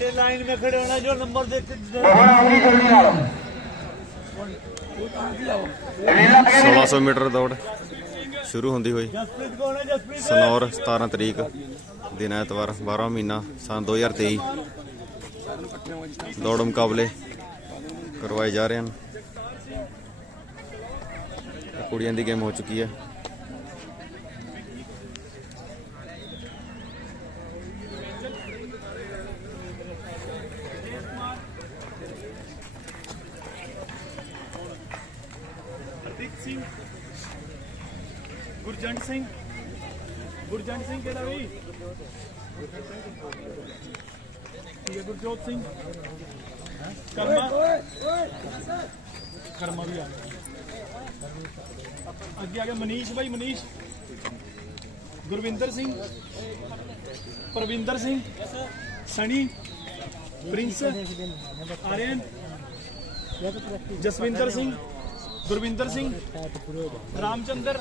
बच्चे लाइन में खड़े होना जो नंबर देख के ਤੇ ਹੁਣ ਆਉਂਦੀ ਜਲਦੀ ਨਾਲ ਰੀਲਾ ਲੱਗੇ 1600 ਮੀਟਰ ਦੌੜ ਸ਼ੁਰੂ ਹੁੰਦੀ ਹੋਈ जसप्रीत कौन है जसप्रीत ਸਨੌਰ 17 ਤਰੀਕ ਦਿਨ ਐਤਵਾਰ 12 ਮਹੀਨਾ ਸਨ 2023 ਦੌੜ ਮੁਕਾਬਲੇ ਕਰਵਾਏ ਜਾ ਰਹੇ ਹਨ ਇਹ ਕੁੜੀਆਂ ਦੀ ਗੇਮ ਹੋ ਚੁੱਕੀ ਹੈ ਗੁਰਜੰਟ ਸਿੰਘ। ਗੁਰਜੰਟ ਸਿੰਘ ਕਿਹੜਾ ਵੀ? ਠੀਕ ਹੈ, ਗੁਰਜੋਤ ਸਿੰਘ। ਕਰਮਾ। ਕਰਮਾ ਵੀ ਆ ਗਿਆ। ਅੱਗੇ ਆ ਗਿਆ ਮਨੀਸ਼ ਭਾਈ ਮਨੀਸ਼। ਗੁਰਵਿੰਦਰ ਸਿੰਘ। ਪ੍ਰਵਿੰਦਰ ਸਿੰਘ। ਸਣੀ। ਪ੍ਰਿੰਸ। ਆਰਿਅਨ ਜਸਵਿੰਦਰ ਸਿੰਘ। गुरविंदर सिंह रामचंद्र।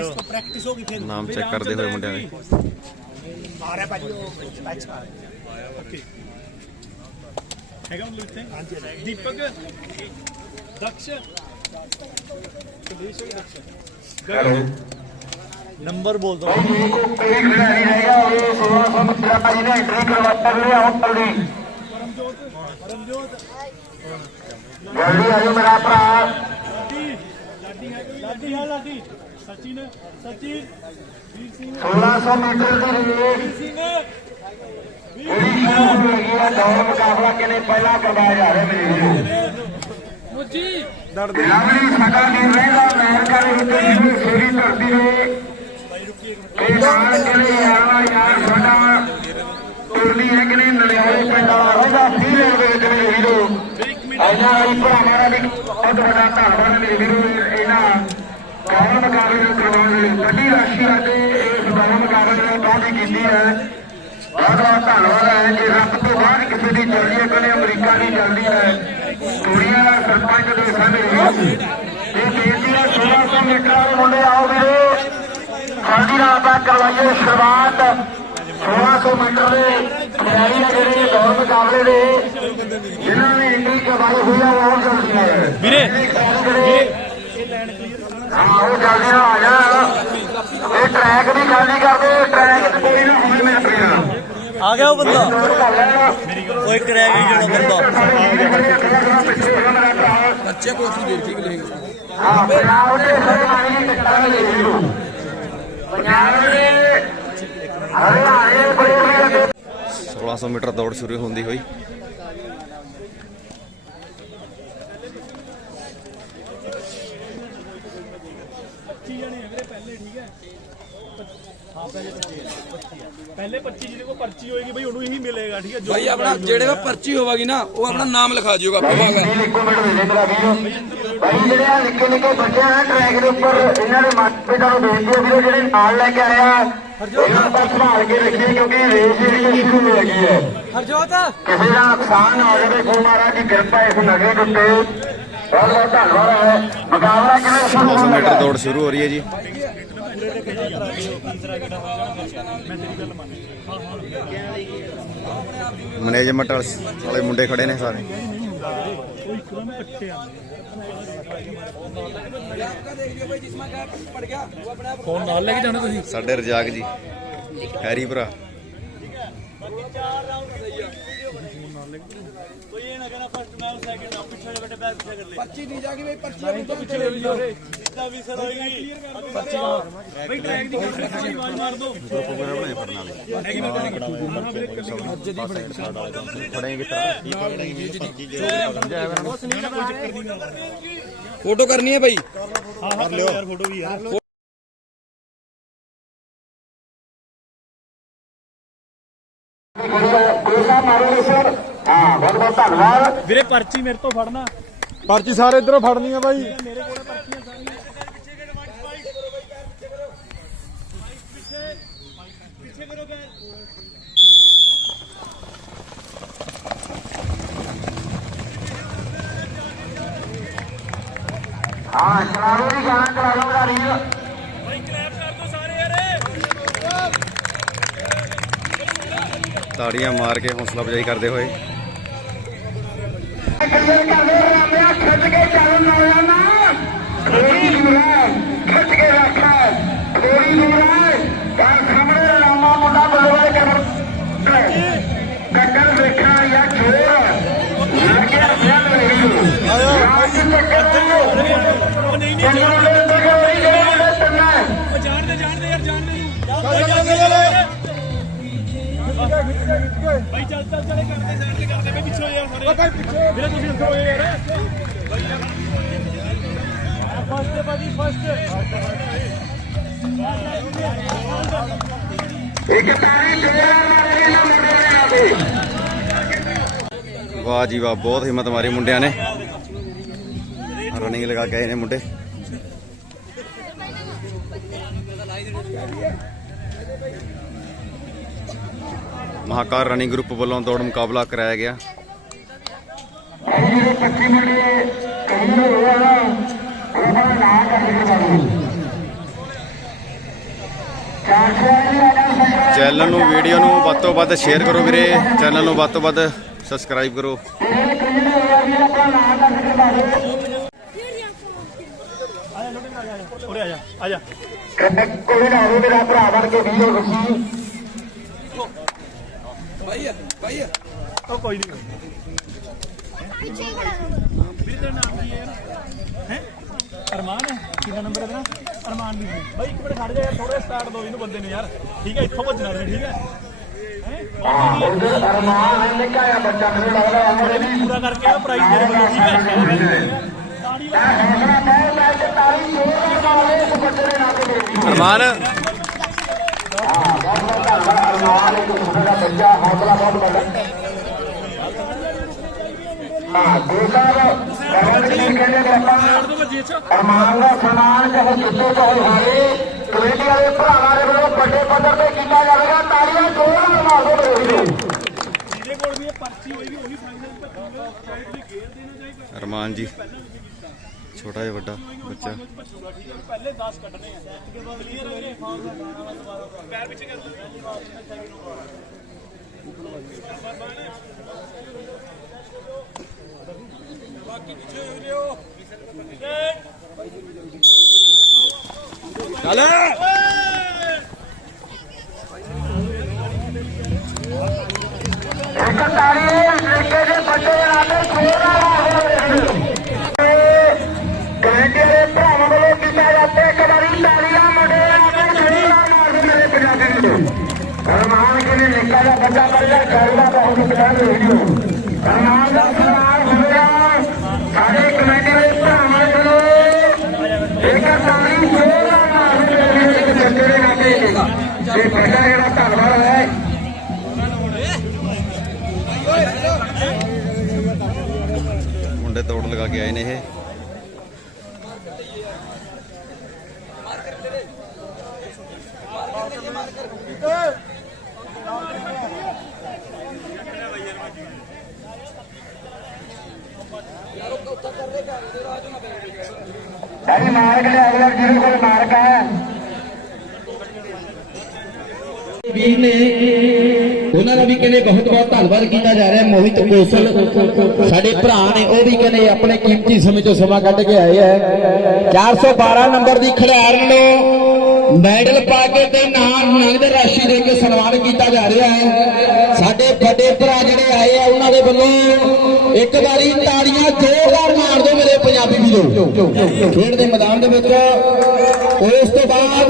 इसको प्रैक्टिस होगी फिर। नाम चेक कर दे मुंडे ने हैगा दीपक? दक्ष? नंबर बोल दो। परमजोत। परमजोत। ਦਕਸ਼ ਹੈਲੋ ਨੰਬਰ ਬੋਲ ਦੋ ਭਾਈ ਜੀ ਕੋ ਪੇ ਖੜਾ ਨਹੀਂ ਰਹੇਗਾ ਉਹ 1600 ਮੀਟਰ ਭਾਈ ਨੇ ਐਂਟਰੀ ਕਰਵਾਤਾ ਵੀਰੇ ਆਉਂ ਜਲਦੀ ਜਲਦੀ ਆਜੋ ਮੇਰਾ ਭਰਾ। ਲਾਡੀ ਹੈ ਲਾਡੀ ਸਚਿਨ ਸਚਿਨ ਵੀਰ ਸਿੰਘ 1600 ਮੀਟਰ ਦੀ ਰੇਸ। ਜਿਹੜੀ ਸ਼ੁਰੂ ਹੋਈ ਹੈ ਦੌੜ ਮੁਕਾਬਲਾ ਕਿਨੇ ਪਹਿਲਾਂ ਕਰਵਾਇਆ ਜਾ ਰਿਹਾ ਮੇਰੇ ਵੀਰੋ? ਮੁੱਜੀ ਲਵਲੀ ਸਾਡਾ ਵੀਰ ਰਹਿੰਦਾ ਅਮਰੀਕਾ ਦੇ ਜਿਹਨੂੰ ਸੇਰੀ ਧਰਤੀ ਨੇ ਇਹ ਨਾਲ ਕਿਨੇ ਯਾਰ ਯਾਰ ਸਾਡਾ। ਤੁਰਨੀ ਹੈ ਕਿ ਨਹੀਂ ਨਲਿਆਲੇ ਪਿੰਡ ਵਾਲਾ ਉਹਦਾ ਫੀਲ ਦੇ ਵਿੱਚ ਮੇਰੇ ਵੀਰੋ? ਆਇਆ ਵਾਲੀ ਭਰਾਵਾਂ ਦਾ ਵੀ ਬਹੁਤ ਵੱਡਾ ਧੰਨਵਾਦ ਮੇਰੇ ਵੀਰੋ ਇਹਨਾਂ ਕੌਣ ਮੁਕਾਬਲੇ ਨੂੰ ਕਰਵਾਉਣ ਲਈ ਵੱਡੀ ਰਾਸ਼ੀ ਅਤੇ ਇਸ ਦੌੜ ਮੁਕਾਬਲੇ ਨੂੰ ਪਹੁੰਚੀ ਕੀਤੀ ਹੈ। ਬਹੁਤ ਬਹੁਤ ਧੰਨਵਾਦ ਹੈ ਕਿ ਰੱਬ ਤੋਂ ਬਾਅਦ ਕਿਸੇ ਦੀ ਚੱਲਦੀ ਹੈ ਕਹਿੰਦੇ ਅਮਰੀਕਾ ਦੀ ਚੱਲਦੀ ਹੈ। ਕੁੜੀਆਂ ਦਾ ਸਰਪੰਚ ਦੇ ਸਾਹਮਣੇ ਇਹ ਬੇਨਤੀ ਹੈ 1600 ਮੀਟਰ ਦੇ ਮੁੰਡੇ ਆਓ ਵੀਰੇ। ਜਲਦੀ ਨਾਲ ਆਪਾਂ ਕਰਵਾਈਏ ਸ਼ੁਰੂਆਤ। 1600 ਮੀਟਰ ਦੇ ਖਿਡਾਰੀ ਆ ਜਿਹੜੇ ਦੌੜ ਮੁਕਾਬਲੇ ਦੇ ਜਿਨ੍ਹਾਂ ਨੇ ਇੰਨੀ ਕਮਾਈ ਹੋਈ ਆ ਉਹ ਜਲਦੀ ਹੈ। ਵੀਰੇ ਹਾਂ ਉਹ ਜਲਦੀ ਨਾਲ ਆ ਜਾ ਇਹ ਟਰੈਕ ਵੀ ਖਾਲੀ ਕਰ ਦੇ ਟਰੈਕ ਤੇ ਕੋਈ ਨਾ ਹੋਵੇ ਮੈਂ ਆਪਣੀਆਂ ਆ ਗਿਆ ਉਹ ਬੰਦਾ। ਉਹ ਕੋਈ ਕਰੈਕ ਹੀ ਜਿਹੜਾ ਬੱਚੇ ਕੋਲ ਸੀ ਦੇਖ ਕੇ ਹਾਂ ਪੰਜਾਬ ਦੇ ਸਾਰੇ ਮਾਨੀ ਦੀ ਟੱਕਰਾਂ ਦੇ ਪੰਜਾਬ ਦੇ ਦੇ 1600 ਮੀਟਰ ਦੌੜ ਸ਼ੁਰੂ ਹੁੰਦੀ ਹੋਈ। ਪੱਚੀ ਪਹਿਲੇ ਠੀਕ ਪਹਿਲੇ 25 ਜਿਹਦੇ ਕੋ ਪਰਚੀ ਹੋਏਗੀ ਬਈ ਉਹਨੂੰ ਹੀ ਮਿਲੇਗਾ ਠੀਕ ਹੈ ਭਾਈ ਆਪਣਾ ਜਿਹੜੇ ਦਾ ਪਰਚੀ ਹੋਵੇਗੀ ਨਾ ਉਹ ਆਪਣਾ ਨਾਮ ਲਿਖਾ ਜਿਓਗਾ ਪਾਵਾਂਗਾ ਇੱਕੋ ਮਿੰਟ ਵੇਲੇ ਮੇਰਾ ਵੀਰੋ। ਭਾਈ ਜਿਹੜੇ ਆ ਨਿੱਕੇ ਨਿੱਕੇ ਬੱਚੇ ਆ ਟਰੈਕ ਦੇ ਉੱਪਰ ਇਹਨਾਂ ਦੇ ਮਾਪੇ-ਪਿਤਾ ਨੂੰ ਬੇਨਤੀ ਵੀਰੋ ਜਿਹੜੇ ਨਾਲ ਲੈ ਕੇ ਆਇਆ ਇਹਨਾਂ ਦਾ ਸੰਭਾਲ ਕੇ ਰੱਖੀ ਕਿਉਂਕਿ ਰੇਸ ਜਿਹੜੀ ਸ਼ੁਰੂ ਹੋ ਗਈ ਹੈ। ਹਰਜੋਤ। ਕਿਸੇ ਦਾ ਨੁਕਸਾਨ ਨਾ ਹੋ ਜਾਵੇ ਗੁਰੂ ਮਹਾਰਾਜ ਕਿਰਪਾ ਇਸ ਨਗਰ ਦੇ ਉੱਤੇ। ਬਹੁਤ ਕਿਵੇਂ ਸ਼ੁਰੂ ਹੋ ਦੌੜ ਸ਼ੁਰੂ ਹੋ ਰਹੀ ਹੈ ਜੀ। ਮੈਨੇਜਮੈਂਟ ਵਾਲੇ ਮੁੰਡੇ ਖੜੇ ਨੇ ਸਾਰੇ। ਫੋਨ ਨਾਲ ਲੈ ਕੇ ਜਾਣਾ ਤੁਸੀਂ? ਸਾਡੇ ਰਜਾਕ ਜੀ ਹੈਰੀ ਭਰਾ। ਕੋਈ ਇਹ ਨਾ ਕਹਿਣਾ ਫਸਟ ਮੈਂ ਸੈਕਿੰਡ ਆ ਪਿੱਛੇ ਬੈਠੇ ਬੈਕ ਪਿੱਛੇ ਕਰ ਲੈ ਪਰਚੀ ਨਹੀਂ ਜਾਗੀ ਭਾਈ ਪਰਚੀ ਆਪਣੀ ਤੋਂ ਪਿੱਛੇ ਲੈ ਲਿਓ। ਜਿੱਦਾਂ ਵੀ ਸਰ ਹੋਏਗੀ ਪਰਚੀ ਬਈ ਟਰੈਕ ਦੀ ਕੋਈ ਆਵਾਜ਼ ਮਾਰ ਦੋ ਹੈਗੀ ਮੇਰੇ ਕੋਲ ਹਾਂ ਵੀਰੇ ਕੱਲੀ ਖੜੇ ਫੋਟੋ ਕਰਨੀ ਹੈ ਭਾਈ ਹਾਂ। ਹਾਂ ਯਾਰ ਫੋਟੋ ਵੀ ਯਾਰ ਕੋਸਾ ਮਾਰੋ ਸਰ ਹਾਂ ਬਹੁਤ ਬਹੁਤ ਧੰਨਵਾਦ। ਵੀਰੇ ਪਰਚੀ ਮੇਰੇ ਤੋਂ ਫੜਨਾ। ਪਰਚੀ ਸਾਰੇ ਇਧਰੋਂ ਫੜਨੀ ਆ ਬਾਈ। ਮੇਰੇ ਕੋਲ ਪਰਚੀਆਂ ਸਾਰੀਆਂ ਪਿੱਛੇ ਕਿਹੜੇ ਵਾਈਟ ਬਾਈਕ ਪਿੱਛੇ ਪਿੱਛੇ ਕਰੋ ਪੈਰ ਹਾਂ ਚਲਾਰੋ ਦੀ ਗਾਣਾ ਚਲਾ ਲਓ ਮੇਰਾ ਰੀਲ ਭਾਈ ਕਲੈਪ ਕਰ ਦੋ ਸਾਰੇ ਯਾਰ। ਤਾੜੀਆਂ ਮਾਰ ਕੇ ਹੌਸਲਾ ਅਫਜ਼ਾਈ ਕਰਦੇ ਹੋਏ। ਕਲੀਅਰ ਕਰ ਦੇ ਰਾਮਿਆ ਖਿੱਚ ਕੇ ਚੱਲ ਨੌਜਵਾਨਾ ਥੋੜੀ ਦੂਰ ਹੈ ਖਿੱਚ ਕੇ ਰੱਖ ਥੋੜੀ ਦੂਰ ਹੈ ਤਾਂ ਸਾਹਮਣੇ ਰਾਮਾ ਮੁੰਡਾ ਬੱਲੇਬਾਜ਼ ਕਰ ਕੱਕਰ ਵੇਖਣਾ ਜਾਂ ਛੋੜ ਲੱਗਿਆ ਫਿਆਲ ਰਹੀ ਰਾਜ ਚੱਕਰ ਉਹ ਨਹੀਂ ਨਹੀਂ ਤੈਨੂੰ ਦੇ ਜਾਣਾ ਜਾਣਦੇ ਯਾਰ ਜਾਣਦੇ ਭਾਈ ਚੱਲ ਚੱਲ ਚਲੇ ਕਰਦੇ ਸਾਈਡ ਤੇ ਕਰਦੇ ਵੀਰੇ ਤੁਸੀਂ ਅੰਦਰ ਹੋਏ ਯਾਰ। ਫਸਟ ਭਾਜੀ ਫਸਟ ਇੱਕ ਤਾਰੀ ਫੇਰ ਮਾਰੇ ਨਾ ਮੁੰਡੇ ਨੇ ਆਵੇ ਵਾਹ ਜੀ ਵਾਹ ਬਹੁਤ ਹਿੰਮਤ ਮਾਰੀ ਮੁੰਡਿਆਂ ਨੇ। ਰਨਿੰਗ ਲਗਾ ਕੇ ਆਏ ਨੇ ਮੁੰਡੇ। ਮਹਾਕਾਰ ਰਨਿੰਗ ਗਰੁੱਪ ਵੱਲੋਂ ਦੌੜ ਮੁਕਾਬਲਾ ਕਰਾਇਆ ਗਿਆ। ਜਿਹੜੇ 25 ਮੁੰਡੇ ਕਈ ਹੋਇਆ ਉਹਨਾਂ ਦਾ ਨਾਂ ਕਰਕੇ ਜਾਓ ਚਾਰ ਚਾਰ ਨਹੀਂ ਆਦਾ ਸੰਗਤ ਚੈਨਲ ਨੂੰ ਵੀਡੀਓ ਨੂੰ ਵੱਧ ਤੋਂ ਵੱਧ ਸ਼ੇਅਰ ਕਰੋ ਵੀਰੇ। ਚੈਨਲ ਨੂੰ ਵੱਧ ਤੋਂ ਵੱਧ ਸਬਸਕ੍ਰਾਈਬ ਕਰੋ। ਕਈ ਹੋਇਆ ਵੀ ਆਪਣਾ ਨਾਂ ਕਰਕੇ ਜਾਓ ਉਰੇ ਆ ਜਾ ਆ ਜਾ ਕਹਿੰਦੇ ਕੋਈ ਨਾ ਹੋਵੇ ਮੇਰਾ ਭਰਾ ਬਣ ਕੇ ਵੀਡੀਓ ਵੇਖੀ ਭਾਈ ਆ ਭਾਈ ਆ ਉਹ ਕੋਈ ਨਹੀਂ। ਵੀਰੇ ਤੇਰਾ ਨਾਮ ਕੀ ਹੈ ਹੈ ਅਰਮਾਨ ਹੈ? ਕਿੰਨਾ ਨੰਬਰ ਹੈ ਤੇਰਾ? ਅਰਮਾਨ ਵੀ ਬਾਈ ਇੱਕ ਮਿੰਟ ਖੜ ਜਾ ਯਾਰ ਥੋੜਾ ਸਟਾਰਟ ਦੋ ਇਹਨੂੰ ਬੰਦੇ ਨੂੰ ਯਾਰ। ਠੀਕ ਹੈ ਇੱਥੋਂ ਭੱਜਣਾ ਨਹੀਂ ਠੀਕ ਹੈ? ਅਰਮਾਨ ਹੈ? ਨਿੱਕਾ ਜਿਹਾ ਬੱਚਾ ਮੈਨੂੰ ਲੱਗਦਾ ਵੀ ਪੂਰਾ ਕਰਕੇ ਆ ਪ੍ਰਾਈਜ਼ ਮੇਰੇ ਵੱਲੋਂ ਠੀਕ ਹੈ? ਤਾੜੀ ਲਾ ਹੌਸਲਾ ਬਹੁਤ ਹੈ ਤੇ ਤਾਰੀ ਜ਼ੋਰ ਨਾਲ ਮਾਰੇ ਇਸ ਬੱਚੇ ਦੇ ਨਾਂ ਤੇ ਦੇ ਦਿੱਤੀ ਅਰਮਾਨ। ਹਾਂ ਬਹੁਤ ਬਹੁਤ ਧੰਨਵਾਦ ਅਰਮਾਨ। ਇੱਕ ਛੋਟਾ ਬੱਚਾ ਹੌਸਲਾ ਬਹੁਤ ਵੱਡਾ ਹਾਂ ਦੂਸਰਾ ਰਵਣ ਜੀ ਕਹਿੰਦੇ ਨੇ ਆਪਾਂ ਦੋ ਭੱਜੀ ਅੱਛਾ ਅਰਮਾਨ ਦਾ ਸਨਮਾਨ ਚਾਹੇ ਜਿੱਤੇ ਚਾਹੇ ਹਾਰੇ ਕਮੇਟੀ ਵਾਲੇ ਭਰਾਵਾਂ ਦੇ ਵੱਲੋਂ ਵੱਡੇ ਪੱਧਰ ਤੇ ਕੀਤਾ ਜਾਵੇਗਾ ਤਾਲੀਆਂ ਜ਼ੋਰ ਨਾਲ ਮਾਰ ਦਿਓ ਮੇਰੇ ਵੀਰੋ ਜਿਹਦੇ ਕੋਲ ਵੀ ਇਹ ਪਰਚੀ ਹੋਏਗੀ ਉਹੀ ਫਾਈਨਲ ਭੱਜੂਗਾ ਚਾਹੇ ਤੁਸੀਂ ਗੇਰ ਦੇਣਾ ਚਾਹੇ ਅਰਮਾਨ ਜੀ ਛੋਟਾ ਜਿਹਾ ਵੱਡਾ ਬੱਚਾ ਭੱਜੂਗਾ ਠੀਕ ਹੈ ਪਹਿਲੇ 10 ਕੱਢਣੇ ਆ ਠੀਕ ਹੈ ਕਲੀਅਰ ਹੋ ਗਏ ਫਾਉਲ ਦਾ ਗਾਣਾ ਬਸ ਬਾਅਦ ਪੈਰ ਪਿੱਛੇ ਕਰ ਲਓ ਬਾਕੀ ਪਿੱਛੇ ਹੋ ਰਿਓ ਚੱਲ ਇੱਕ ਤਾਲੀ ਅਮਰੀਕੇ ਦੇ ਵੱਡੇ ਆਲੇ ਦਿਓ ਕਮੇਟੀ ਦੇ ਭਰਾਵਾਂ ਵੱਲੋਂ ਕੀਤਾ ਜਾਂਦਾ ਇੱਕ ਵਾਰੀ। ਤਾਲੀਆਂ ਮੁੰਡੇ ਆਲੇ ਜ਼ੋਰ ਨਾਲ ਮਾਰ ਪੰਜਾਬੀ ਵੀਰੋ ਅਰਮਾਨ ਜੀ ਨੇ ਨਿੱਕਾ ਜਿਹਾ ਬੱਚਾ ਪੜਿਆ ਕਰਦਾ ਬਹੁਤ ਪਿਆਰ ਵੀਡੀਓ ਅਰਮਾਨ ਦਾ ਇਹ ਵੱਡਾ ਜਿਹੜਾ ਧੰਨਵਾਦ ਹੈ? ਮੁੰਡੇ ਦੌੜ ਲਗਾ ਕੇ ਆਏ ਨੇ ਇਹ। ਮਾਰਕ ਲਿਆ ਅਗਲਾ ਜਿਹਦੇ ਕੋਲ ਮਾਰਕ ਹੈ। ਵੀਰ ਨੇ ਉਹਨਾਂ ਦਾ ਵੀ ਕਹਿੰਦੇ ਬਹੁਤ ਬਹੁਤ ਧੰਨਵਾਦ ਕੀਤਾ ਜਾ ਰਿਹਾ ਮੋਹਿਤ ਕੋਸਲ। ਸਾਡੇ ਭਰਾ ਨੇ ਉਹ ਵੀ ਕਹਿੰਦੇ ਆਪਣੇ ਕੀਮਤੀ ਸਮੇਂ ਚੋਂ ਸਮਾਂ ਕੱਢ ਕੇ ਆਏ ਹੈ 412 ਨੰਬਰ ਦੀ ਖਿਡਾਰਨ ਨੂੰ ਮੈਡਲ ਪਾ ਕੇ ਤੇ ਨਾਮ ਨਗਦ ਰਾਸ਼ੀ ਦੇ ਕੇ ਸਨਮਾਨ ਕੀਤਾ ਜਾ ਰਿਹਾ ਹੈ। ਸਾਡੇ ਵੱਡੇ ਭਰਾ ਜਿਹੜੇ ਆਏ ਆ ਉਹਨਾਂ ਦੇ ਵੱਲੋਂ ਇੱਕ ਵਾਰੀ ਤਾੜੀਆਂ ਜ਼ੋਰਦਾਰ ਮਾਰ ਦਿਓ ਮੇਰੇ ਪੰਜਾਬੀ ਵੀਰੋ। ਖੇਡ ਦੇ ਮੈਦਾਨ ਦੇ ਵਿੱਚ ਉਸ ਤੋਂ ਬਾਅਦ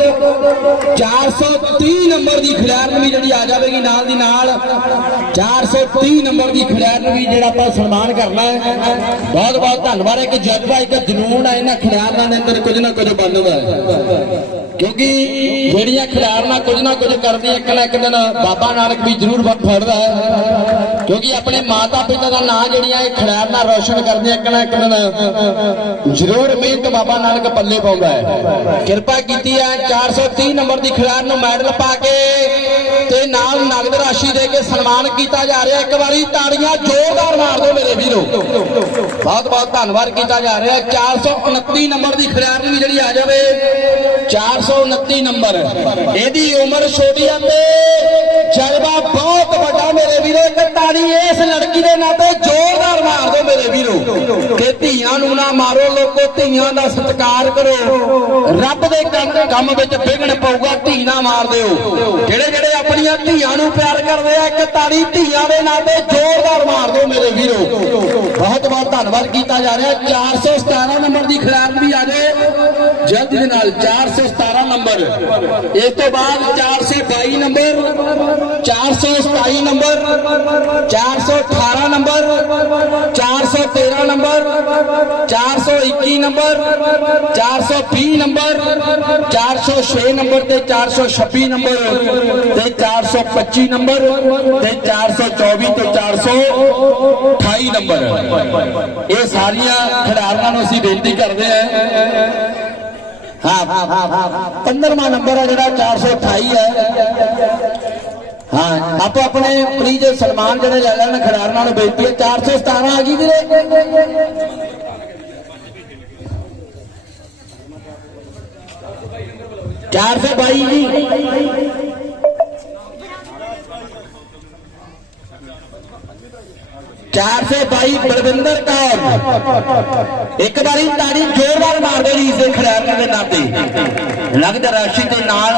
430 ਨੰਬਰ ਦੀ ਖਿਡਾਰਨ ਵੀ ਜਿਹੜੀ ਆ ਜਾਵੇਗੀ ਨਾਲ ਦੀ ਨਾਲ। 430 ਨੰਬਰ ਦੀ ਖਿਡਾਰਨ ਵੀ ਜਿਹੜਾ ਆਪਾਂ ਸਨਮਾਨ ਕਰਨਾ ਹੈ। ਬਹੁਤ ਬਹੁਤ ਧੰਨਵਾਦ। ਹੈ ਕਿ ਜਜ਼ਬਾ ਇੱਕ ਜਨੂਨ ਹੈ ਇਹਨਾਂ ਖਿਡਾਰਨਾਂ ਦੇ ਅੰਦਰ ਕੁਝ ਨਾ ਕੁਝ ਬਣਦਾ ਹੈ। ਕਿਉਂਕਿ ਜਿਹੜੀਆਂ ਖਿਡਾਰਨਾਂ ਕੁਝ ਨਾ ਕੁਝ ਕਰਦੀਆਂ, ਇੱਕ ਨਾ ਇੱਕ ਦਿਨ ਬਾਬਾ ਨਾਨਕ ਵੀ ਜ਼ਰੂਰ ਵ- ਫੜਦਾ ਹੈ। ਕਿਉਂਕਿ ਆਪਣੇ ਮਾਤਾ ਪਿਤਾ ਦਾ ਨਾਂ ਜਿਹੜੀਆਂ ਇਹ ਖਿਡਾਰਨਾਂ ਰੋਸ਼ਨ ਕਰਦੀਆਂ ਇੱਕ ਨਾ ਇੱਕ ਦਿਨ। ਜ਼ਰੂਰ ਮਿਹਨਤ ਬਾਬਾ ਨਾਨਕ ਪੱਲੇ ਪਾਉਂਦਾ ਹੈ। ਕਿਰਪਾ ਕੀਤੀ ਹੈ 430 ਨੰਬਰ ਦੀ ਖਿਡਾਰਨ ਨੂੰ ਮੈਡਲ ਪਾ ਕੇ। ਤੇ ਨਾਲ ਨਗਦ ਰਾਸ਼ੀ ਦੇ ਕੇ ਸਨਮਾਨ ਕੀਤਾ ਜਾ ਰਿਹਾ। ਇੱਕ ਵਾਰੀ ਤਾੜੀਆਂ ਜ਼ੋਰਦਾਰ ਮਾਰ ਦਿਓ ਮੇਰੇ ਵੀਰੋ। ਬਹੁਤ ਬਹੁਤ ਧੰਨਵਾਦ ਕੀਤਾ ਜਾ ਰਿਹਾ। 429 ਨੰਬਰ ਦੀ ਖਿਡਾਰਨ ਵੀ ਜਿਹੜੀ ਆ ਜਾਵੇ। 429 ਨੰਬਰ। ਇਹਦੀ ਉਮਰ ਛੋਟੀ ਆ ਤੇ ਜਜ਼ਬਾ ਬਹੁਤ ਵੱਡਾ ਦੇ ਨਾਤੇ ਜ਼ੋਰਦਾਰ ਮਾਰ ਦਿਓ ਮੇਰੇ ਵੀਰੋ। ਕਿ ਧੀਆਂ ਨੂੰ ਨਾ ਮਾਰੋ, ਲੋਕੋ ਧੀਆਂ ਦਾ ਸਤਿਕਾਰ ਕਰੋ। ਰੱਬ ਦੇ ਕੰਮ- ਵਿੱਚ ਵਿਘਨ ਪਊਗਾ, ਧੀ ਨਾ ਮਾਰ ਦਿਓ। ਜਿਹੜੇ ਜਿਹੜੇ ਆਪਣੀਆਂ ਧੀਆਂ ਨੂੰ ਪਿਆਰ ਕਰਦੇ ਆ। ਇੱਕ ਤਾੜੀ ਧੀਆਂ ਦੇ ਨਾਤੇ ਜ਼ੋਰਦਾਰ ਮਾਰ ਦਿਓ ਮੇਰੇ ਵੀਰੋ। ਬਹੁਤ ਬਹੁਤ ਧੰਨਵਾਦ ਕੀਤਾ ਜਾ ਰਿਹਾ 417 ਨੰਬਰ ਦੀ ਖਿਲਾਫ ਵੀ ਆ ਜਾਏ ਜਲਦੀ ਦੇ ਨਾਲ 417 ਨੰਬਰ ਇਸ ਤੋਂ ਬਾਅਦ 422 number 427 number 418 number 413 number 421 number 420 number 406 number ਤੇ 426 ਨੰਬਰ ਤੇ 425 ਨੰਬਰ ਤੇ 424 ਤੇ 428 ਨੰਬਰ ਇਹ ਸਾਰੀਆਂ ਖਿਡਾਰਨਾਂ ਨੂੰ ਅਸੀਂ ਬੇਨਤੀ ਕਰਦੇ ਹਾਂ। ਹਾਂ 15ਵਾਂ ਨੰਬਰ ਹੈ ਜਿਹੜਾ 428 ਹੈ ਹਾਂ, ਆਪੋ ਆਪਣੇ ਪ੍ਰੀਜ ਸਨਮਾਨ ਜਿਹੜੇ ਲੈ ਲੈਣ ਖਿਡਾਰਨਾਂ ਨੂੰ ਬੇਨਤੀ ਹੈ। 417 ਆ ਗਈ ਵੀਰੇ। ਚਾਰ ਸੌ ਬਾਈ ਜੀ। ਚਾਰ ਸੌ ਬਾਈ ਬਲਵਿੰਦਰ ਕੌਰ। ਇੱਕ ਵਾਰੀ ਤਾੜੀ ਜ਼ੋਰਦਾਰ ਮਾਰ ਦੇ ਰੀਸ ਦੇ ਖਿਡਾਰੀਆਂ ਦੇ ਨਾਤੇ। ਲੱਗਦਾ ਰਾਸ਼ੀ ਦੇ ਨਾਲ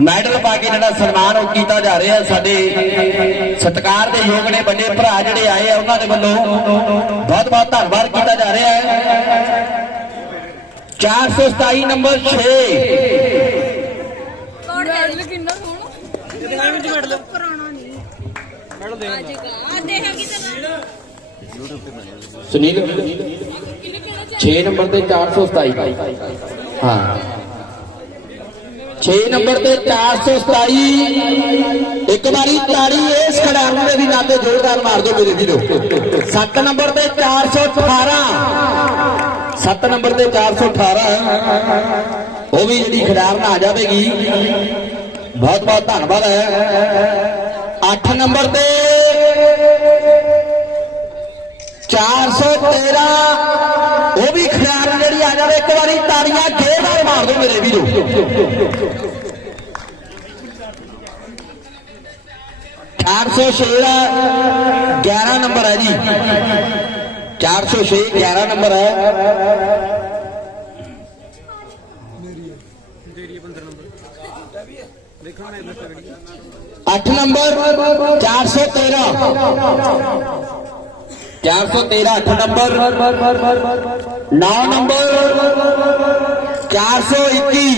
ਮੈਡਲ ਪਾ ਕੇ ਜਿਹੜਾ ਸਨਮਾਨ ਉਹ ਕੀਤਾ ਜਾ ਰਿਹਾ ਸਾਡੇ ਸਤਿਕਾਰ ਦੇ ਯੋਗ ਨੇ ਵੱਡੇ ਭਰਾ ਜਿਹੜੇ ਆਏ ਆ ਉਹਨਾਂ ਦੇ ਵੱਲੋਂ ਬਹੁਤ ਬਹੁਤ ਧੰਨਵਾਦ ਕੀਤਾ ਜਾ ਰਿਹਾ ਹੈ। 427 ਨੰਬਰ 6 ਮੈਡਲ ਕਿੰਨਾ ਸੋਹਣਾ? ਕਿੰਨਾ ਵਿੱਚ ਮੈਡਲ ਕਰਾਉਣਾ ਨਹੀਂ ਮੈਡਲ ਦੇ ਆ ਦੇਹਾਂਗੀ ਤਾਂ ਸੁਨੀਲ 6 ਨੰਬਰ ਤੇ 427 ਹਾਂ। 6 ਨੰਬਰ ਤੇ 427 ਇੱਕ ਵਾਰੀ ਤਾੜੀ ਇਸ ਖਿਡਾਰੀ ਦੇ ਵੀ ਨਾਤੇ ਜ਼ੋਰਦਾਰ ਮਾਰ ਦਿਓ ਮੇਰੇ ਵੀਰੋ। 7 ਨੰਬਰ ਤੇ 418 7 ਨੰਬਰ ਤੇ 418 ਉਹ ਵੀ ਜਿਹੜੀ ਖਿਡਾਰਨ ਆ ਜਾਵੇਗੀ। ਬਹੁਤ ਬਹੁਤ ਧੰਨਵਾਦ ਹੈ। 8 ਨੰਬਰ ਤੇ। 413 ਉਹ ਵੀ ਖਿਡਾਰਨ ਜਿਹੜੀ ਆ ਜਾਵੇ, ਇੱਕ ਵਾਰੀ ਤਾੜੀਆਂ ਜ਼ੋਰਦਾਰ ਮਾਰ ਦਿਓ ਮੇਰੇ ਵੀਰੋ। 406 ਦਾ 11 ਨੰਬਰ ਹੈ ਜੀ। 406 11 ਨੰਬਰ ਹੈ। ਅੱਠ ਨੰਬਰ 413 413 ਅੱਠ ਨੰਬਰ। 9 ਨੰਬਰ 421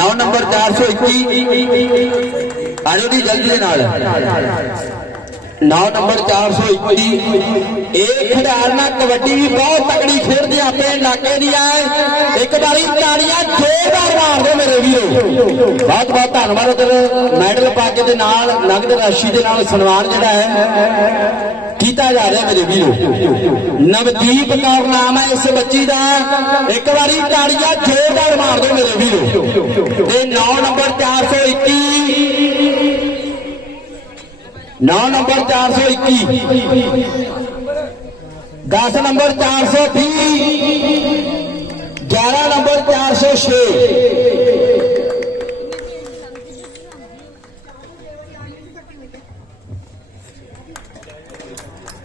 9 ਨੰਬਰ 421 ਆਜੋ ਜੀ, ਜਲਦੀ ਦੇ ਨਾਲ। ਨੌ ਨੰਬਰ 421 ਇਹ ਖਿਡਾਰਨਾ ਕਬੱਡੀ ਵੀ ਬਹੁਤ ਤਕੜੀ ਖੇਡਦੇ ਆ ਆਪਣੇ ਇਲਾਕੇ ਦੀ ਆ ਇੱਕ ਵਾਰੀ ਤਾੜੀਆਂ ਜ਼ੋਰਦਾਰ ਮਾਰਦੇ ਦਿਓ ਮੇਰੇ ਵੀਰੋ। ਬਹੁਤ ਬਹੁਤ ਧੰਨਵਾਦ ਉਧਰ ਮੈਡਲ ਪਾ ਕੇ ਦੇ ਨਾਲ, ਨਗਦ ਰਾਸ਼ੀ ਦੇ ਨਾਲ ਸਨਮਾਨ ਜਿਹੜਾ ਹੈ ਕੀਤਾ ਜਾ ਰਿਹਾ ਮੇਰੇ ਵੀਰੋ। ਨਵਦੀਪ ਕੌਰ ਨਾਮ ਹੈ ਇਸ ਬੱਚੀ ਦਾ। ਇੱਕ ਵਾਰੀ ਤਾੜੀਆਂ ਜ਼ੋਰਦਾਰ ਮਾਰ ਦਿਓ ਮੇਰੇ ਵੀਰੋ। ਤੇ 9 ਨੰਬਰ 421 9 ਨੰਬਰ 421 10 ਨੰਬਰ 420 11 ਨੰਬਰ 406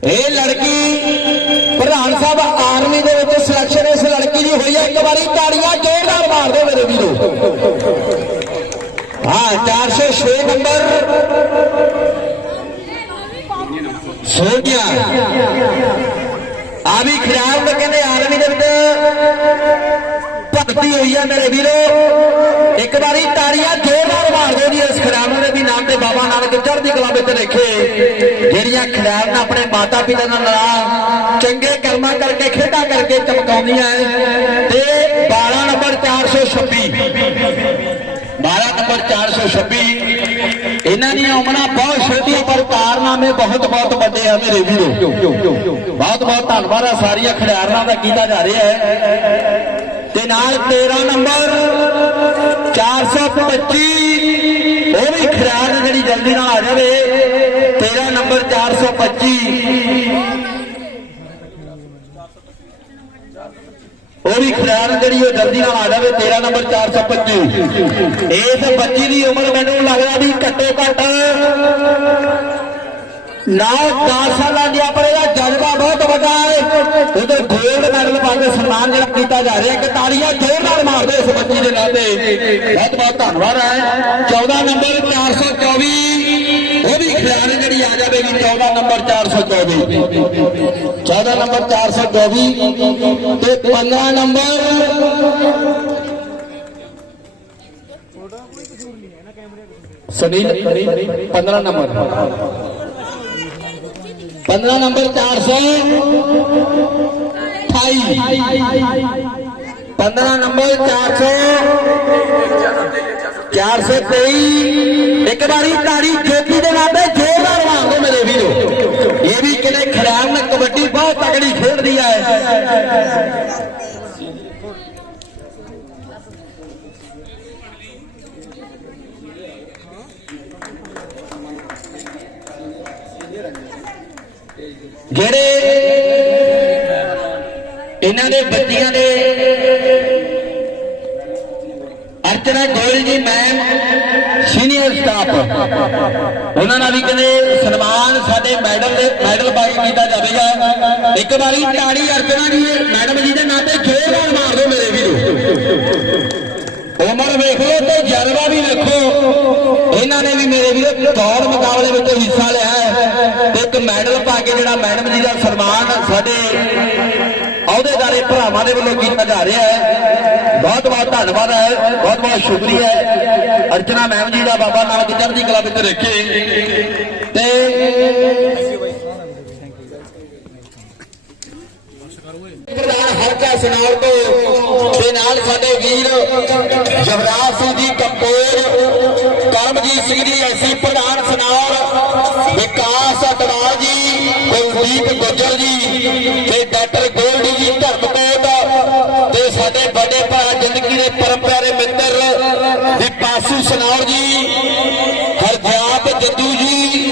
ਇਹ ਲੜਕੀ ਪ੍ਰਧਾਨ ਸਾਹਿਬ ਆਰਮੀ ਦੇ ਵਿੱਚ ਸਿਲੈਕਸ਼ਨ ਇਸ ਲੜਕੀ ਦੀ ਹੋਈ ਹੈ। ਇੱਕ ਵਾਰੀ ਤਾੜੀਆਂ ਜ਼ੋਰਦਾਰ ਮਾਰ ਦਿਓ ਮੇਰੇ ਵੀਰੋ। ਹਾਂ 406 ਨੰਬਰ। ਸੋਢਿਆ ਆ ਵੀ ਖਿਆਲ ਤਾਂ ਕਹਿੰਦੇ ਆਰਮੀ ਦੇ ਵਿੱਚ ਭਗਤੀ ਹੋਈ ਆ ਮੇਰੇ ਵੀਰੋ। ਇੱਕ ਵਾਰੀ ਤਾੜੀਆਂ ਜ਼ੋਰਦਾਰ ਮਾਰ ਦਿਓ ਜੀ ਇਸ ਖਿਡਾਰਨ ਦੇ ਵੀ ਨਾਮ ਤੇ ਬਾਬਾ ਨਾਨਕ ਚੜ੍ਹਦੀ ਕਲਾ ਵਿੱਚ ਰੱਖੇ ਜਿਹੜੀਆਂ ਖਿਆਲ ਖਿਡਾਰਨ ਆਪਣੇ ਮਾਤਾ ਪਿਤਾ ਦਾ ਨਾਮ ਚੰਗੇ ਕਰਮਾਂ ਕਰਕੇ, ਖੇਡਾਂ ਕਰਕੇ ਚਮਕਾਉਂਦੀਆਂ ਤੇ 12 ਨੰਬਰ 426 12 ਨੰਬਰ 426 ਇਹਨਾਂ ਦੀਆਂ ਉਮਰਾਂ ਬਹੁਤ ਛੋਟੀਆਂ, ਪਰ ਕਾਰਨਾਮੇ ਬਹੁਤ ਬਹੁਤ ਵੱਡੇ ਆ ਮੇਰੇ ਵੀਰੋ। ਬਹੁਤ ਬਹੁਤ ਧੰਨਵਾਦ ਆ ਸਾਰੀਆਂ ਖਿਡਾਰਨਾਂ ਦਾ, ਕੀਤਾ ਜਾ ਰਿਹਾ ਹੈ। ਤੇ ਨਾਲ 13 ਨੰਬਰ 425 ਉਹ ਵੀ ਖਿਡਾਰ ਜਿਹੜੀ ਜਲਦੀ ਨਾਲ ਆ ਜਾਵੇ। 13 ਨੰਬਰ 425 ਉਹ ਵੀ ਖਿਡਾਰ ਜਿਹੜੀ ਉਹ ਜਲਦੀ ਨਾਲ ਆ ਜਾਵੇ 13 ਨੰਬਰ 425 ਇਸ ਬੱਚੀ ਦੀ ਉਮਰ ਮੈਨੂੰ ਲੱਗਦਾ ਵੀ ਘੱਟੋ ਘੱਟ ਨਾ 10 ਸਾਲਾਂ ਦੀ ਪਰ ਇਹਦਾ ਜਜ਼ਬਾ ਬਹੁਤ ਵੱਡਾ ਹੈ। ਉਹਦੇ ਗੋਲਡ ਮੈਡਲ ਪਾ ਕੇ ਸਨਮਾਨ ਜਿਹੜਾ ਕੀਤਾ ਜਾ ਰਿਹਾ ਕਿ ਤਾੜੀਆਂ ਜ਼ੋਰ ਨਾਲ ਮਾਰਦੇ ਇਸ ਬੱਚੀ ਦੇ ਨਾਂ ਤੇ। ਬਹੁਤ ਬਹੁਤ ਧੰਨਵਾਦ ਹੈ। 14 ਨੰਬਰ 424 ਉਹ ਵੀ देगी चौदह नंबर चार सौ चौबीस। चौदह नंबर चार सौ चौबीस तो पंद्रह नंबर। सुनील, पंद्रह नंबर। पंद्रह नंबर चार सौ अठाई पंद्रह नंबर चार सौ ਪਿਆਰ ਸੇ ਕੋਈ ਇੱਕ ਵਾਰੀ ਤਾੜੀ ਜੇਪੀ ਦੇ ਨਾਮੇ ਮੇਰੇ ਵੀ ਕਿਤੇ ਖਿਡਾਰਨ ਕਬੱਡੀ ਬਹੁਤ ਤਗੜੀ ਖੇਡਦੀ ਹੈ ਜਿਹੜੇ ਇਹਨਾਂ ਦੇ ਬੱਚਿਆਂ ਦੇ ਅਰਚਨਾ Goyal ji ma'am senior staff ਉਹਨਾਂ ਨਾਲ ਵੀ ਕਹਿੰਦੇ, ਸਨਮਾਨ ਸਾਡੇ ਮੈਡਲ ਦੇ, ਮੈਡਲ ਪਾ ਕੀਤਾ ਜਾਵੇਗਾ। ਇੱਕ ਵਾਰੀ ਤਾੜੀ ਅਰਚਨਾ ਜੀ ਮੈਡਮ ਜੀ ਦੇ ਨਾਂ ਤੇ ਜ਼ੋਰਦਾਰ ਮਾਰ ਦਿਓ ਮੇਰੇ ਵੀਰੋ। ਉਮਰ ਵੇਖ ਲਓ ਤੇ ਜਜ਼ਬਾ ਵੀ ਵੇਖੋ ਇਹਨਾਂ ਨੇ ਵੀ ਮੇਰੇ ਵੀਰੋ ਦੌੜ ਮੁਕਾਬਲੇ ਵਿੱਚ ਹਿੱਸਾ ਲਿਆ ਹੈ। ਤੇ ਇੱਕ ਮੈਡਲ ਪਾ ਕੇ ਜਿਹੜਾ ਮੈਡਮ ਜੀ ਦਾ ਸਨਮਾਨ ਸਾਡੇ ਅਹੁਦੇਦਾਰੇ ਭਰਾਵਾਂ ਦੇ ਵੱਲੋਂ ਕੀਤਾ ਜਾ ਰਿਹਾ ਹੈ। ਬਹੁਤ ਬਹੁਤ ਧੰਨਵਾਦ ਹੈ, ਬਹੁਤ ਬਹੁਤ ਸ਼ੁਕਰੀਆ ਅਰਚਨਾ ਮੈਮ ਜੀ ਦਾ ਬਾਬਾ ਨਾਨਕ ਚੜ੍ਹਦੀ ਕਲਾ ਵਿੱਚ ਰੱਖੇ ਤੇ ਹਲਕਾ ਸਨੌਰ ਤੋਂ ਦੇ ਨਾਲ ਸਾਡੇ ਵੀਰ ਜਵਰਾਜ ਸਿੰਘ ਜੀ ਕੰਪੋਰ, ਕਰਮਜੀਤ ਸਿੰਘ ਜੀ ਐਸੀ ਪ੍ਰਧਾਨ ਸਨੌਰ, ਵਿਕਾਸ ਅਟਵਾਲ ਜੀ, ਕੁਲਦੀਪ ਗੁੱਜਰ ਜੀ ਤੇ ਡਾਕਟਰ ਗੋਲਡੀ ਜੀ ਧਰਮਕੋਟ ਤੇ ਸਾਡੇ ਵੱਡੇ ਭਰਾ ਜ਼ਿੰਦਗੀ ਦੇ ਪਰਮ ਪਿਆਰੇ ਮਿੱਤਰ ਦੀ ਪਾਸੂ ਸਨੌਰ ਜੀ ਹਰਜਾਪ ਜੱਦੂ ਜੀ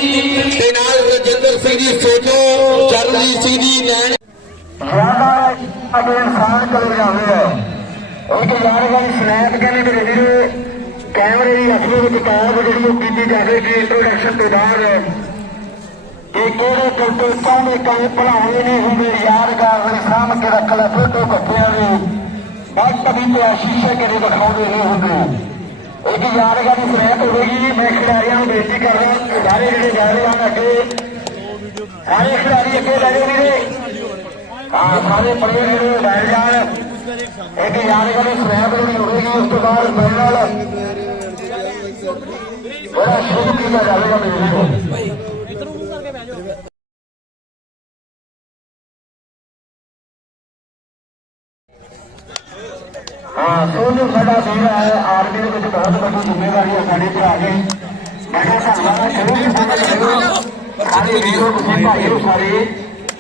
ਤੇ ਨਾਲ ਰਜਿੰਦਰ ਸਿੰਘ ਜੀ ਸੋਨੋ ਚਰਨਜੀਤ ਸਿੰਘ ਜੀ ਨੈਣ ਜ਼ਿਆਦਾ ਅਬ ਇਨਸਾਨ ਚਲੇ ਜਾਂਦੇ ਆ ਇੱਕ ਯਾਰਗਾਰੀ ਸਨੈਪ ਕਹਿੰਦੇ ਮੇਰੇ ਵੀਰੇ ਕੈਮਰੇ ਦੀ ਅਸਲੀ ਵਿੱਚ ਕਾਬ ਜਿਹੜੀ ਉਹ ਕੀਤੀ ਜਾਵੇਗੀ ਇੰਟਰੋਡਕਸ਼ਨ ਤੋਂ ਬਾਅਦ ਇਹ ਕਿਹੜੇ ਕਿਤੇ ਕਹਿੰਦੇ ਕਈ ਭਲਾਉਣੇ ਨਹੀਂ ਹੁੰਦੇ, ਯਾਦਗਾਰ ਦੇ ਸਾਹਮਣੇ ਕੇ ਰੱਖ ਲੈ ਫੋਟੋ ਕੱਟਿਆਂ ਦੇ ਬਾਅਦ ਕਦੀ ਤੇ ਸ਼ੀਸ਼ੇ ਕਦੇ ਦਿਖਾਉਂਦੇ ਨਹੀਂ ਹੁੰਦੇ। ਇੱਕ ਯਾਦਗਾਰੀ ਸਨੈਪ ਹੋਵੇਗੀ, ਮੈਂ ਖਿਡਾਰੀਆਂ ਨੂੰ ਬੇਨਤੀ ਕਰਦਾ ਸਾਰੇ ਜਿਹੜੇ ਜਾ ਰਹੇ ਹਨ ਅੱਗੇ, ਸਾਰੇ ਖਿਡਾਰੀ ਅੱਗੇ ਲੈ ਵੀਰੇ। ਹਾਂ, ਸਾਰੇ ਪਲੇਅਰ ਜਿਹੜੇ ਬੈਠ ਜਾਣ ਇੱਕ ਯਾਦਗਾਰੀ ਸਨੈਪ ਜਿਹੜੀ ਹੋਵੇਗੀ, ਉਸ ਤੋਂ ਬਾਅਦ ਫਾਈਨਲ ਬੜਾ ਸ਼ੁਰੂ ਕੀਤਾ ਜਾਵੇਗਾ ਮੇਰੇ ਵੀਰੋ ਹਾਂ, ਸੋਨੂੰ ਸਾਡਾ ਵੀਰ ਹੈ ਆਰਮੀ ਦੇ ਵਿੱਚ ਬਹੁਤ ਵੱਡੀ ਜ਼ਿੰਮੇਵਾਰੀ ਹੈ ਸਾਡੇ ਭਰਾ ਦੇ। ਮੈਂ ਕਿਹਾ ਧੰਨਵਾਦ ਸ਼ੁਰੂ ਕੀਤਾ ਸਾਰੇ ਵੀਰੋ, ਤੁਸੀਂ ਭਾਈਓ ਸਾਰੇ।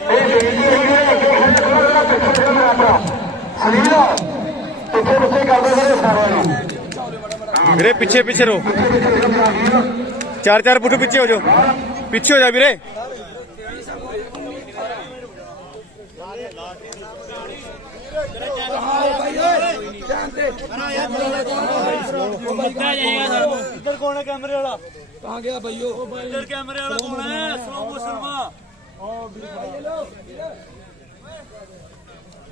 ਇਹ ਬੇਨਤੀ ਹੈ ਕਿ ਅੱਗੇ ਖੜੇ ਥੋੜਾ ਪਿੱਛੇ ਖੜੇ ਆਪਣਾ ਸੁਨੀਲ ਪਿੱਛੇ ਪਿੱਛੇ ਕਰਦੇ ਸਾਰੇ ਸਾਰਿਆਂ ਨੂੰ ਵੀਰੇ ਪਿੱਛੇ ਪਿੱਛੇ ਰੋ ਚਾਰ ਚਾਰ ਫੁੱਟ ਪਿੱਛੇ ਹੋ ਜਾਓ। ਪਿੱਛੇ ਹੋ ਜਾ ਵੀਰੇ। ਇੱਧਰ ਕੌਣ ਹੈ ਕੈਮਰੇ ਵਾਲਾ? ਕਹਾਂ ਗਿਆ ਭਈਓ। ਇੱਧਰ ਕੈਮਰੇ ਵਾਲਾ ਕੌਣ ਹੈ? ਸਲੋ ਮੋਸ਼ਨ ਮਾ और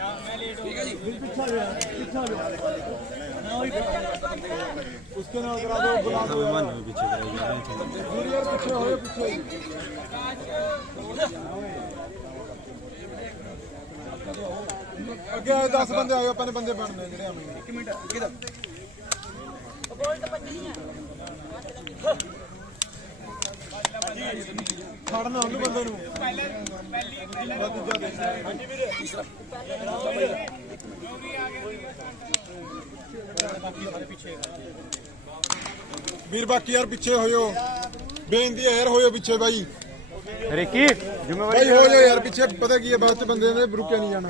ਨੇ उसके नाल करा दो बुला दो यार ਵੀਰ ਯਾਰ ਪਿੱਛੇ ਹੋਏ ਪਿੱਛੇ ਅੱਗੇ ਆਏ 10 ਬੰਦੇ ਆਏ ਆਪਾਂ ਨੇ ਬੰਦੇ ਬਣਨੇ ਜਿਹੜੇ ਆਉਣਗੇ ਇੱਕ ਮਿੰਟ ਕਿਹਦਾ ਫੜਨਾ ਉਹਨੂੰ ਬੰਦੇ ਨੂੰ ਵੀਰ ਬਾਕੀ ਯਾਰ ਪਿੱਛੇ ਹੋਇਓ। ਬੇਨਤੀ ਹੈ ਯਾਰ ਹੋਇਓ ਪਿੱਛੇ ਬਾਈ। ਰਿੱਕੀ ਜ਼ਿੰਮੇਵਾਰੀ ਭਾਈ ਹੋ ਜਾ ਯਾਰ ਪਿੱਛੇ ਪਤਾ ਕੀ ਹੈ ਬਾਅਦ ਚ ਬੰਦੇ ਨੇ ਰੁਕਿਆ ਨਹੀਂ ਜਾਣਾ।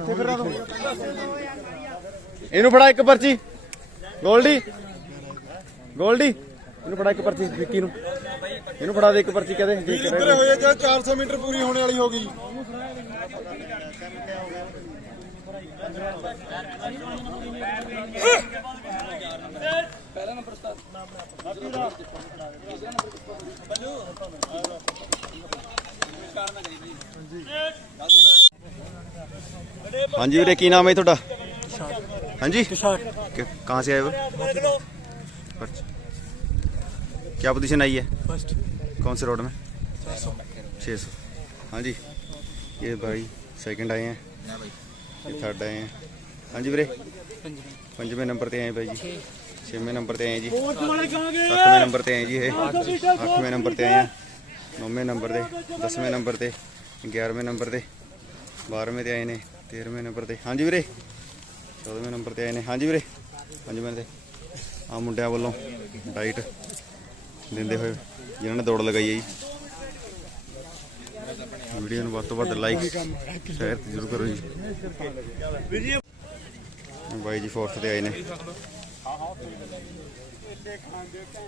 ਇਹਨੂੰ ਫੜਾ ਇੱਕ ਪਰਚੀ। ਗੋਲਡੀ। ਗੋਲਡੀ ਇਹਨੂੰ ਫੜਾ ਇੱਕ ਪਰਚੀ ਵਿੱਕੀ ਨੂੰ। ਇਹਨੂੰ ਫੜਾ ਦੇ ਇੱਕ ਪਰਚੀ ਕਹਦੇ। ਦੇਖ ਇੱਧਰ ਹੋਏ ਜਾਂ 400 ਮੀਟਰ ਪੂਰੀ ਹੋਣੇ ਵਾਲੀ ਹੋ ਗਈ। ਹਾਂਜੀ ਵੀਰੇ ਕੀ ਨਾਮ ਹੈ ਤੁਹਾਡਾ? ਹਾਂਜੀ। ਕਿਸ਼ਾਰ। ਕਹਾਂ ਸੇ ਆਏ ਹੋ? क्या पोजीशन आई है फर्स्ट कौन से रोड में छः सौ हाँ जी ये भाई सेकंड आए हैं ये थर्ड आए हैं हाँ जी वीरे पंजवें नंबर पे आए भाई जी छेवें नंबर पे आए जी सत्तवें नंबर पे आए जी ये अठवें नंबर पे आए हैं नौवें नंबर ते दसवें नंबर ते ग्यारहवें नंबर ते ਬਾਰ੍ਹਵੇਂ ਤੇ ਆਏ ਨੇ 13ਵੇਂ ਨੰਬਰ ਤੇ ਹਾਂਜੀ ਵੀਰੇ 14ਵੇਂ ਨੰਬਰ ਤੇ ਆਏ ਨੇ ਹਾਂਜੀ ਵੀਰੇ ਪੰਜਵੇਂ ਤੇ ਆ ਮੁੰਡਿਆਂ ਵੱਲੋਂ ਡਾਈਟ ਦਿੰਦੇ ਹੋਏ ਜਿਨ੍ਹਾਂ ਨੇ ਦੌੜ ਲਗਾਈ ਹੈ ਜੀ। ਵੀਡੀਓ ਨੂੰ ਵੱਧ ਤੋਂ ਵੱਧ ਲਾਈਕ ਸ਼ੇਅਰ ਜ਼ਰੂਰ ਕਰੋ ਜੀ। ਬਾਈ ਜੀ ਫੋਰਥ ਤੇ ਆਏ ਨੇ।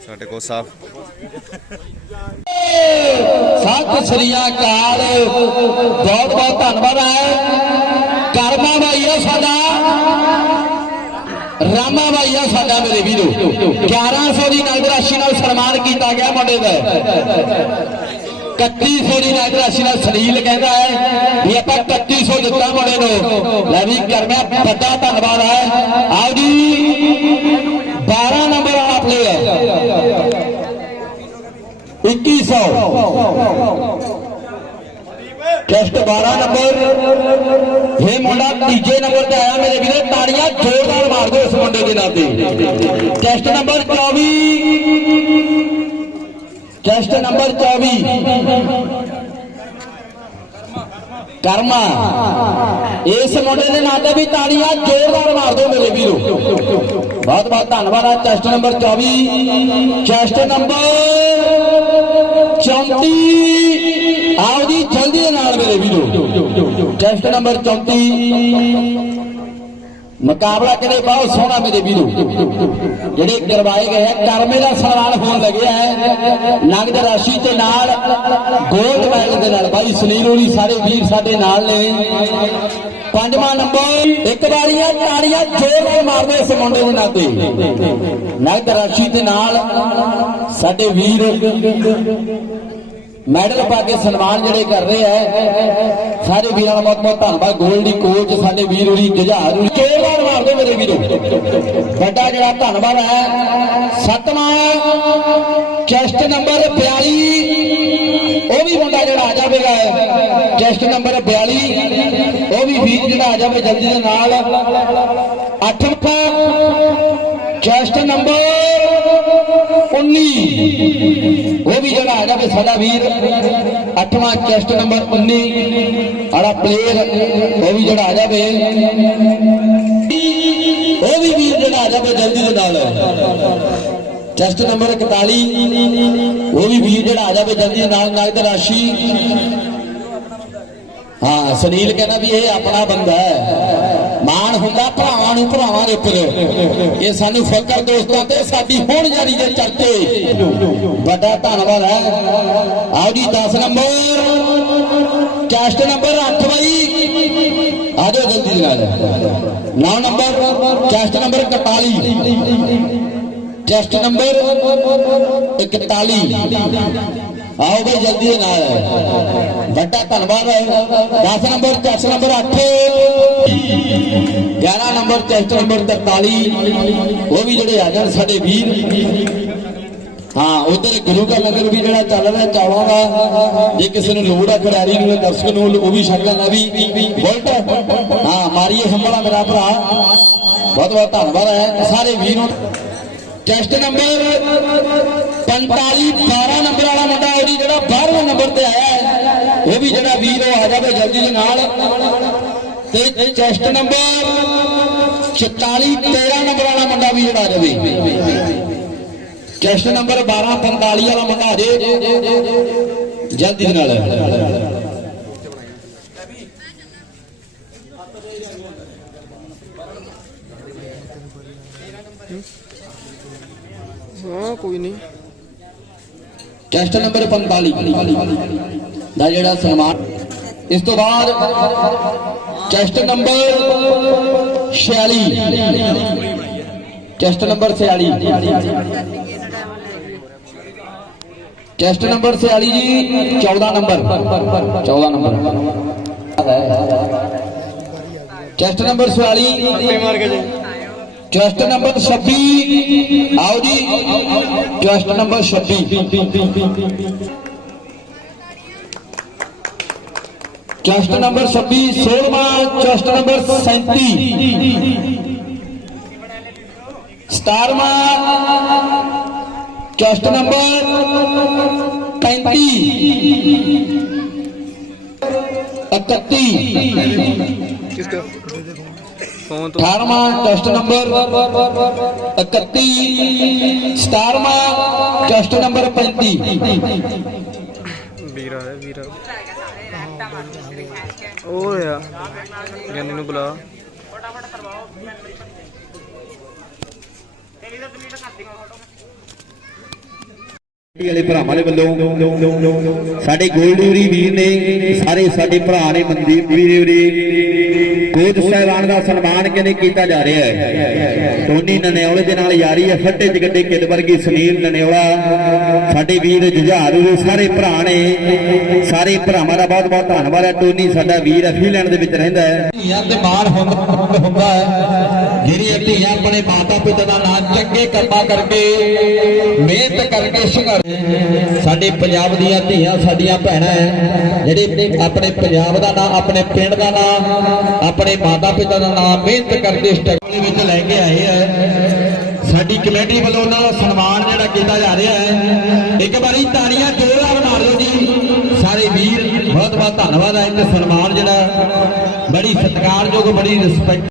ਸਾਡੇ ਕੋਲ ਸਾਹਿਬ ਸਤਿ ਸ੍ਰੀ ਅਕਾਲ। ਬਹੁਤ ਬਹੁਤ ਧੰਨਵਾਦ ਹੈ ਕਰਮਾ ਭਾਈ ਸਾਡਾ। ਰਾਮਾ ਭਾਈ ਆ ਸਾਡਾ ਮੇਰੇ ਵੀਰੋ। 1100 ਦੀ ਨਗਦ ਰਾਸ਼ੀ ਨਾਲ ਸਨਮਾਨ ਕੀਤਾ ਗਿਆ ਮੁੰਡੇ ਦਾ। 3100 ਦੀ ਨਗਦ ਰਾਸ਼ੀ ਨਾਲ ਸਲੀਲ ਕਹਿੰਦਾ ਹੈ ਵੀ ਆਪਾਂ 3100 ਦਿੱਤਾ ਮੁੰਡੇ ਨੂੰ। ਲੈ ਵੀ ਕਰਨਾ ਵੱਡਾ ਧੰਨਵਾਦ ਹੈ। ਆਓ ਜੀ 12 ਨੰਬਰ ਵਾਲਾ ਪਲੇਅਰ 2100 ਟੈਸਟ 12 ਨੰਬਰ ਇਹ ਮੁੰਡਾ ਤੀਜੇ ਨੰਬਰ ਤੇ ਆਇਆ ਮੇਰੇ ਵੀਰੇ, ਤਾੜੀਆਂ ਜ਼ੋਰਦਾਰ ਮਾਰ ਦਿਓ ਇਸ ਮੁੰਡੇ ਦੇ ਨਾਂ ਤੇ। Test number 24 test number 24 Karma. ਇਸ ਮੁੰਡੇ ਦੇ ਨਾਂ ਤੇ ਵੀ ਤਾੜੀਆਂ ਜ਼ੋਰਦਾਰ ਮਾਰ ਦਿਓ ਮੇਰੇ ਵੀਰੋ। ਬਹੁਤ ਬਹੁਤ ਧੰਨਵਾਦ ਆ ਚੈਸਟ ਨੰਬਰ 24 ਚੈਸਟ ਨੰਬਰ 34 ਆਓ ਜੀ ਜਲਦੀ ਦੇ ਨਾਲ ਮੇਰੇ ਵੀਰੋ ਟੈਸਟ ਨੰਬਰ 34 ਮੁਕਾਬਲਾ ਕਿਤੇ ਬਹੁਤ ਸੋਹਣਾ ਮੇਰੇ ਵੀਰੋ। ਜਿਹੜੇ ਕਰਵਾਏ ਗਏ ਆ, ਕਰਮੇ ਦਾ ਸਵਾਲ ਹੋਣ ਲੱਗਿਆ ਹੈ। ਨਗਦ ਰਾਸ਼ੀ ਤੇ ਨਾਲ ਗੋਲਡ ਮੈਡਲ ਦੇ ਨਾਲ। ਬਾਈ ਸੁਨੀਲ ਹੋਣੀ, ਸਾਰੇ ਵੀਰ ਸਾਡੇ ਨਾਲ ਨੇ। ਪੰਜਵਾਂ ਨੰਬਰ, ਇੱਕ ਵਾਰੀਆਂ ਤਾੜੀਆਂ ਜ਼ੋਰ ਮਾਰਦੇ ਇਸ ਮੁੰਡੇ ਦੇ ਨਾਂ ਤੇ। ਨਗਦ ਰਾਸ਼ੀ ਤੇ ਨਾਲ, ਸਾਡੇ ਵੀਰ ਮੈਡਲ ਪਾ ਕੇ ਸਨਮਾਨ ਜਿਹੜੇ ਕਰ ਰਹੇ ਆ, ਸਾਰੇ ਵੀਰਾਂ ਦਾ ਬਹੁਤ ਬਹੁਤ ਧੰਨਵਾਦ। ਗੋਲਡੀ ਕੋਚ ਸਾਡੇ ਵੀਰ ਉਰੀ, ਜੁਝਾਰ ਉਰੀ। ਚੋਲਾਰ ਮਾਰਦੇ ਮੇਰੇ ਵੀਰੋ। ਵੱਡਾ ਜਿਹੜਾ ਧੰਨਵਾਦ ਹੈ, ਸੱਤਵਾਂ ਚੈਸਟ ਨੰਬਰ 42 ਉਹ ਵੀ ਮੁੰਡਾ ਜਿਹੜਾ ਆ ਜਾਵੇਗਾ। ਚੈਸਟ ਨੰਬਰ 42 ਉਹ ਵੀ ਵੀਰ ਜਿਹੜਾ ਆ ਜਾਵੇ ਜਲਦੀ ਦੇ ਨਾਲ। ਅੱਠਵਾਂ ਚੈਸਟ ਨੰਬਰ 19 ਸਾਡਾ ਵੀਰ ਅੱਠਵਾਂ ਚੈਸਟ ਨੰਬਰ 19 ਆੜਾ ਪਲੇਅਰ, ਉਹ ਵੀ ਜਿਹੜਾ ਆ ਜਾਵੇ। ਉਹ ਵੀ ਵੀਰ ਜਿਹੜਾ ਆ ਜਾਵੇ ਜਲਦੀ ਦੇ ਨਾਲ। ਚੈਸਟ ਨੰਬਰ 41 ਉਹ ਵੀ ਵੀਰ ਜਿਹੜਾ ਆ ਜਾਵੇ ਜਲਦੀ ਦੇ ਨਾਲ ਨਗਦ ਰਾਸ਼ੀ। ਹਾਂ, ਸੁਨੀਲ ਕਹਿੰਦਾ ਵੀ ਇਹ ਆਪਣਾ ਬੰਦਾ ਹੈ। ਮਾਣ ਹੁੰਦਾ, ਭਰਾਵਾਂ ਨੂੰ ਭਰਾਵਾਂ ਦੇ ਉੱਪਰ। ਇਹ ਸਾਨੂੰ ਫਕਰ ਦੋਸਤਾਂ ਤੇ ਸਾਡੀ ਹੋਣ ਜਾਰੀ ਦੇ ਚਰਚੇ। ਵੱਡਾ ਧੰਨਵਾਦ ਹੈ। ਆਓ ਜੀ 10 ਨੰਬਰ। ਕੈਸਟ ਨੰਬਰ 8 ਬਾਈ। ਆ ਜਾਓ ਜਲਦੀ ਨਾਲ। 9 number chest number 41 chest number 41 ਆਓ ਬਈ, ਜਲਦੀ ਦੇ ਨਾਲ। ਵੱਡਾ ਧੰਨਵਾਦ ਹੈ। 10 number test number 8 11 number test number 43 ਉਹ ਵੀ ਜਿਹੜੇ ਆ ਜਾਣ ਸਾਡੇ ਵੀਰ। ਹਾਂ, ਉਧਰ ਗੁਰੂ ਦਾ ਲੰਗਰ ਵੀ ਜਿਹੜਾ ਚੱਲ ਰਿਹਾ ਚਾਵਾਂ ਦਾ, ਜੇ ਕਿਸੇ ਨੂੰ ਲੋੜ ਆ ਖਿਡਾਰੀ ਨੂੰ ਦਰਸ਼ਕ ਨੂੰ, ਉਹ ਵੀ ਛਕਦਾ ਨਾ ਵੀ। ਬੁਲਟ, ਹਾਂ, ਮਾਰੀਏ ਹੰਬਲਾ ਮੇਰਾ ਭਰਾ। ਬਹੁਤ ਬਹੁਤ ਧੰਨਵਾਦ ਹੈ ਸਾਰੇ ਵੀਰ ਨੂੰ। ਚੈਸਟ ਨੰਬਰ 45 12 ਨੰਬਰ ਵਾਲਾ ਮੁੰਡਾ, ਉਹਦੀ ਜਿਹੜਾ 12ਵੇਂ ਨੰਬਰ ਤੇ ਆਇਆ ਹੈ, ਉਹ ਵੀ ਜਿਹੜਾ ਵੀਰ ਉਹ ਆ ਜਾਵੇ ਜਲਦੀ ਦੇ ਨਾਲ। ਤੇ ਟੈਸਟ ਨੰਬਰ 44 13 ਨੰਬਰ ਵਾਲਾ ਮੁੰਡਾ ਵੀ ਜਿਹੜਾ ਜਾਵੇ ਟੈਸਟ ਨੰਬਰ 12 45 ਵਾਲਾ ਮੁੰਡਾ ਆ ਜੇ ਜਲਦੀ ਨਾਲ। ਹਾਂ ਕੋਈ ਨਹੀਂ ਟੈਸਟ ਨੰਬਰ 45 ਦਾ ਜਿਹੜਾ ਸਨਮਾਨ ਇਸ ਤੋਂ ਬਾਅਦ test number 46 test number 46 test number 46 ਜੀ 14 ਨੰਬਰ 14 ਨੰਬਰ ਟੈਸਟ ਨੰਬਰ 46 ਮਾਰ ਨੰਬਰ 26 ਆਓ ਜੀ ਟੈਸਟ ਨੰਬਰ 26 ਟੈਸਟ ਨੰਬਰ 26 16ਵਾਂ ਟੈਸਟ ਨੰਬਰ 37 17ਵਾਂ ਟੈਸਟ ਨੰਬਰ 35 31 ਕਿਸਕਾ ਫੋਨ 18ਵਾਂ ਟੈਸਟ ਨੰਬਰ 31 17ਵਾਂ ਟੈਸਟ ਨੰਬਰ 35 ਉਹ ਆ। ਗਿਆਨੀ ਨੂੰ ਬੁਲਾ। ਵਾਲੇ ਭਰਾਵਾਂ ਦੇ ਵੱਲੋਂ, ਸਾਡੇ ਗੋਲਡੂਰੀ ਵੀਰ ਨੇ, ਸਾਰੇ ਸਾਡੇ ਭਰਾ ਨੇ ਮਨਦੀਪ ਵੀਰ ਵੀਰੇ, ਕੋਚ ਸਾਹਿਬਾਨ ਦਾ ਸਨਮਾਨ ਕਹਿੰਦੇ ਕੀਤਾ ਜਾ ਰਿਹਾ ਹੈ? ਟੋਨੀ ਨਨਿਓਲੇ ਦੇ ਨਾਲ ਯਾਰੀ ਹੈ, ਫੱਟੇ ਜਗੱਡੇ ਕਿਲ ਵਰਗੀ ਸੁਨੀਲ ਨਨਿਓਲਾ, ਸਾਡੇ ਵੀਰ ਜੁਝਾਰੂ ਦੇ ਸਾਰੇ ਭਰਾ ਨੇ, ਸਾਰੇ ਭਰਾਵਾਂ ਦਾ ਬਹੁਤ ਬਹੁਤ ਧੰਨਵਾਦ ਹੈ। ਟੋਨੀ ਸਾਡਾ ਵੀਰ ਹੈ, ਫਿਨਲੈਂਡ ਦੇ ਵਿੱਚ ਰਹਿੰਦਾ ਹੈ। ਧੀਆਂ ਤੇ ਮਾਣ ਹੁੰਦਾ ਹੈ। ਜਿਹੜੀਆਂ ਧੀਆਂ ਮਾਤਾ ਪਿਤਾ ਦਾ ਨਾਮ ਚੰਗੇ ਕੰਮਾਂ ਕਰਕੇ, ਮਿਹਨਤ ਕਰਕੇ ਸੰਘਰਸ਼ ਸਾਡੇ ਪੰਜਾਬ ਦੀਆਂ ਧੀਆਂ, ਸਾਡੀਆਂ ਭੈਣਾਂ ਹੈ ਜਿਹੜੇ ਆਪਣੇ ਪੰਜਾਬ ਦਾ ਨਾਮ, ਆਪਣੇ ਪਿੰਡ ਦਾ ਨਾਮ, ਆਪਣੇ ਮਾਤਾ ਪਿਤਾ ਦਾ ਨਾਮ ਮਿਹਨਤ ਕਰਕੇ ਇਸ ਵਿੱਚ ਲੈ ਕੇ ਆਏ ਹੈ ਸਾਡੀ ਕਮੇਟੀ ਵੱਲੋਂ ਉਹਨਾਂ ਦਾ ਸਨਮਾਨ ਜਿਹੜਾ ਕੀਤਾ ਜਾ ਰਿਹਾ ਹੈ ਇੱਕ ਵਾਰੀ ਤਾੜੀਆਂ ਜ਼ੋਰਦਾਰ ਮਾਰ ਲਓ ਜੀ। ਸਾਰੇ ਵੀਰ ਬਹੁਤ ਬਹੁਤ ਧੰਨਵਾਦ ਹੈ ਤੇ ਸਨਮਾਨ ਜਿਹੜਾ ਬੜੀ ਸਤਿਕਾਰਯੋਗ, ਬੜੀ ਰਿਸਪੈਕਟ